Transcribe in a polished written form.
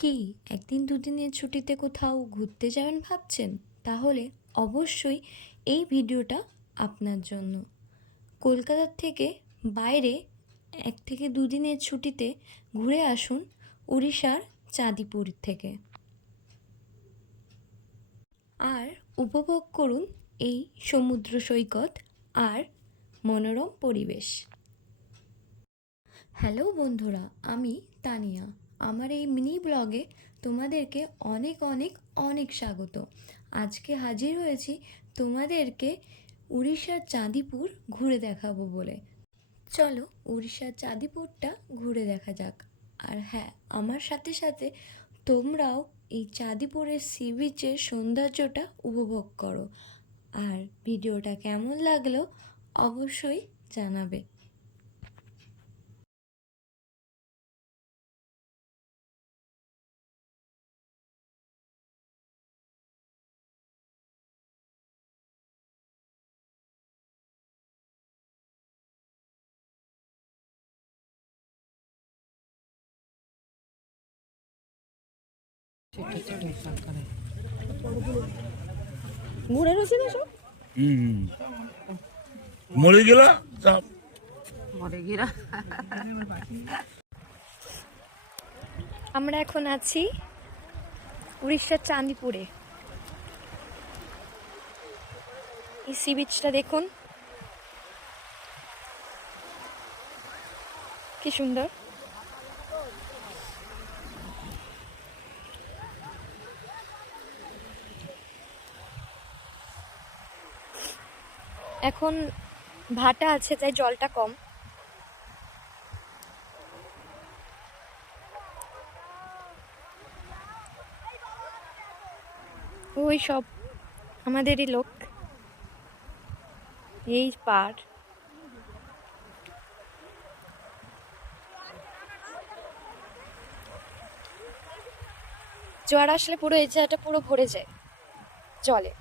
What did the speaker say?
কি একদিন দুদিনের ছুটিতে কোথাও ঘুরতে যাবেন ভাবছেন? তাহলে অবশ্যই এই ভিডিওটা আপনার জন্য। কলকাতার থেকে বাইরে 1 থেকে 2 দিনের ছুটিতে ঘুরে আসুন উড়িষ্যার চাঁদিপুর থেকে, আর উপভোগ করুন এই সমুদ্র সৈকত আর মনোরম পরিবেশ। হ্যালো বন্ধুরা, আমি তানিয়া। আমার এই মিনি ব্লগে তোমাদেরকে অনেক অনেক অনেক স্বাগত। আজকে হাজির হয়েছি তোমাদেরকে উড়িষ্যার চাঁদিপুর ঘুরে দেখাবো বলে। চলো উড়িষ্যার চাঁদিপুরটা ঘুরে দেখা যাক। আর হ্যাঁ, আমার সাথে সাথে তোমরাও এই চাঁদিপুরের সি বিচের সৌন্দর্যটা উপভোগ করো। আর ভিডিওটা কেমন লাগলো অবশ্যই জানাবে। ঘুরে রয়েছে না সব মরে গেলা সব মরে গিরা। আমরা এখন আছি উড়িষ্যার চাঁদিপুরে। এই সি বিচটা দেখুন কি সুন্দর। এখন ভাটা আছে তাই জলটা কম। ওই সব আমাদেরই লোক, এই পার। জোয়ার আসলে পুরো এই জায়গাটা পুরো ভরে যায় জলে।